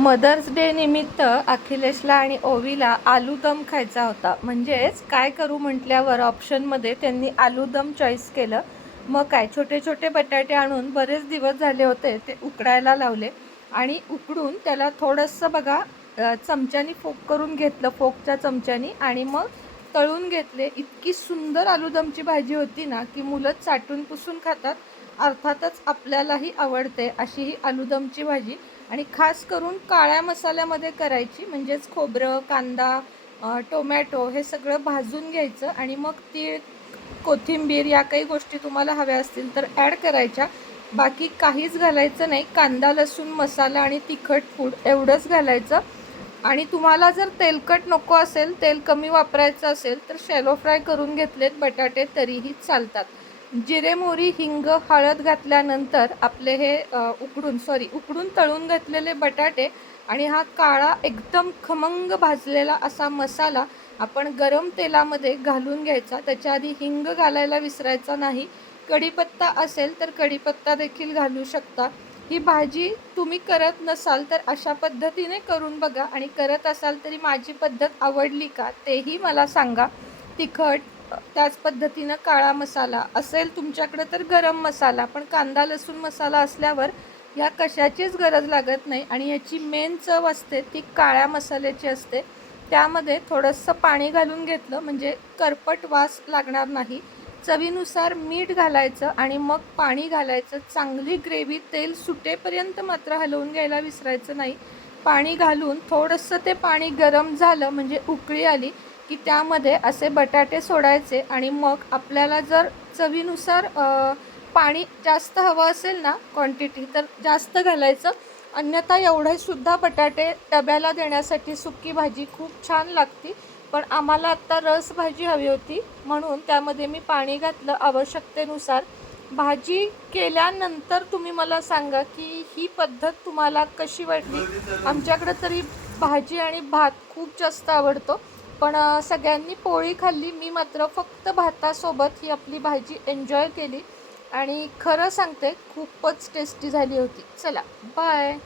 Mother's day निमित्त अखिलेशला आणि ओवीला आलू दम खायचा होता. म्हणजेच काय करू म्हटल्यावर ऑप्शनमध्ये त्यांनी आलू दम चॉईस केलं. मग काय छोटे छोटे बटाटे आणून बरेच दिवस झाले होते ते उकडायला लावले आणि उकडून त्याला थोडंसं बघा चमच्यानी फोक करून घेतलं, फोकच्या चमच्यानी, आणि मग तळून घेतले. इतकी सुंदर आलूदमची भाजी होती ना की मुलं चाटून पुसून खातात. अर्थातच आपल्यालाही आवडते अशी ही आलूदमची भाजी. आणि खास करून काळ्या मसाल्यामध्ये करायची, म्हणजेच खोबरं, कांदा, टोमॅटो हे सगळं भाजून घ्यायचं आणि मग तीळ, कोथिंबीर या काही गोष्टी तुम्हाला हव्या असतील तर ॲड करायच्या. बाकी काहीच घालायचं नाही. कांदा, लसूण, मसाला आणि तिखट पूड एवढंच घालायचं. आणि तुम्हाला जर तेलकट नको असेल, तेल कमी वापरायचं असेल तर शॅलो फ्राय करून घेतलेत बटाटे तरीही चालतात. जिरे, मोहरी, हिंग, हळद घातल्यानंतर आपले हे उकडून तळून घातलेले बटाटे आणि हा काळा एकदम खमंग भाजलेला असा मसाला आपण गरम तेलामध्ये घालून घ्यायचा. त्याच्या आधी हिंग घालायला विसरायचा नाही. कढीपत्ता असेल तर कढीपत्ता देखील घालू शकता. ही भाजी तुम्ही करत नसाल तर अशा पद्धतीने करून बघा, आणि करत असाल तरी माझी पद्धत आवडली का तेही मला सांगा. तिखट त्याच पद्धतीनं काळा मसाला असेल तुमच्याकडे तर गरम मसाला, पण कांदा, लसूण, मसाला असल्यावर या कशाचीच गरज लागत नाही. आणि याची मेन चव असते ती काळ्या मसाल्याची असते. त्यामध्ये थोडंसं पाणी घालून घेतलं म्हणजे करपट वास लागणार नाही. चवीनुसार मीठ घालायचं आणि मग पाणी घालायचं. चांगली ग्रेव्ही तेल सुटेपर्यंत मात्र हलवून घ्यायला विसरायचं नाही. पाणी घालून थोडंसं ते पाणी गरम झालं म्हणजे उकळी आली की त्यामध्ये असे बटाटे सोडायचे. आणि मग आपल्याला जर चवीनुसार पाणी जास्त हवं असेल ना, क्वांटिटी, तर जास्त घालायचं. अन्यथा एवढेसुद्धा बटाटे डब्याला देण्यासाठी सुकी भाजी खूप छान लागते. पण आम्हाला आत्ता रस भाजी हवी होती म्हणून त्यामध्ये मी पाणी घातलं आवश्यकतेनुसार. भाजी केल्यानंतर तुम्ही मला सांगा की ही पद्धत तुम्हाला कशी वाटली. आमच्याकडं तरी भाजी आणि भात खूप जास्त आवडतो, पण सगळ्यांनी पोळी खाल्ली. मी मात्र फक्त भातासोबत ही आपली भाजी एन्जॉय केली आणि खरं सांगते खूपच टेस्टी झाली होती. चला, बाय.